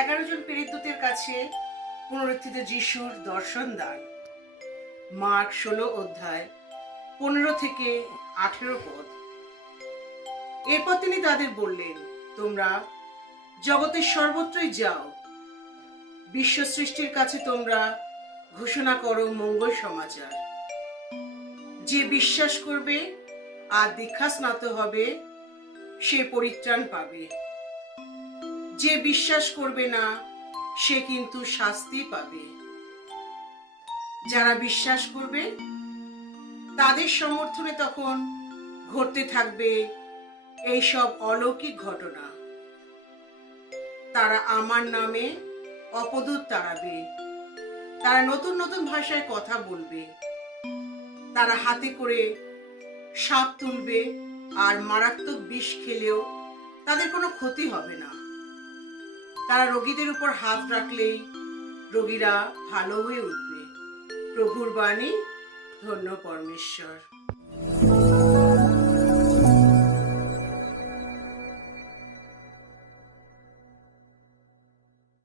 এগারো জন পেরিতদের কাছে পুনরুত্থিত যিশুর দর্শন দান। মার্ক ষোলো অধ্যায় পনেরো থেকে আঠেরো পদ। এরপর তিনি তাদের বললেন, তোমরা জগতের সর্বত্রই যাও। বিশ্ব সৃষ্টির কাছে তোমরা ঘোষণা করো মঙ্গল সমাচার। যে বিশ্বাস করবে আর দীক্ষা স্নাত হবে, সে পরিত্রাণ পাবে। যে বিশ্বাস করবে না, সে কিন্তু শাস্তি পাবে। যারা বিশ্বাস করবে, তাদের সমর্থনে তখন ঘটতে থাকবে এই সব অলৌকিক ঘটনা। তারা আমার নামে অপদূত তাড়াবে। তারা নতুন নতুন ভাষায় কথা বলবে। তারা হাতে করে সাপ তুলবে আর মারাত্মক বিষ খেলেও তাদের কোনো ক্ষতি হবে না। তারা রোগীদের উপর হাত রাখলেই রোগীরা ভালো হয়ে উঠবে। প্রভুর বাণী ধন্য পরমেশ্বর।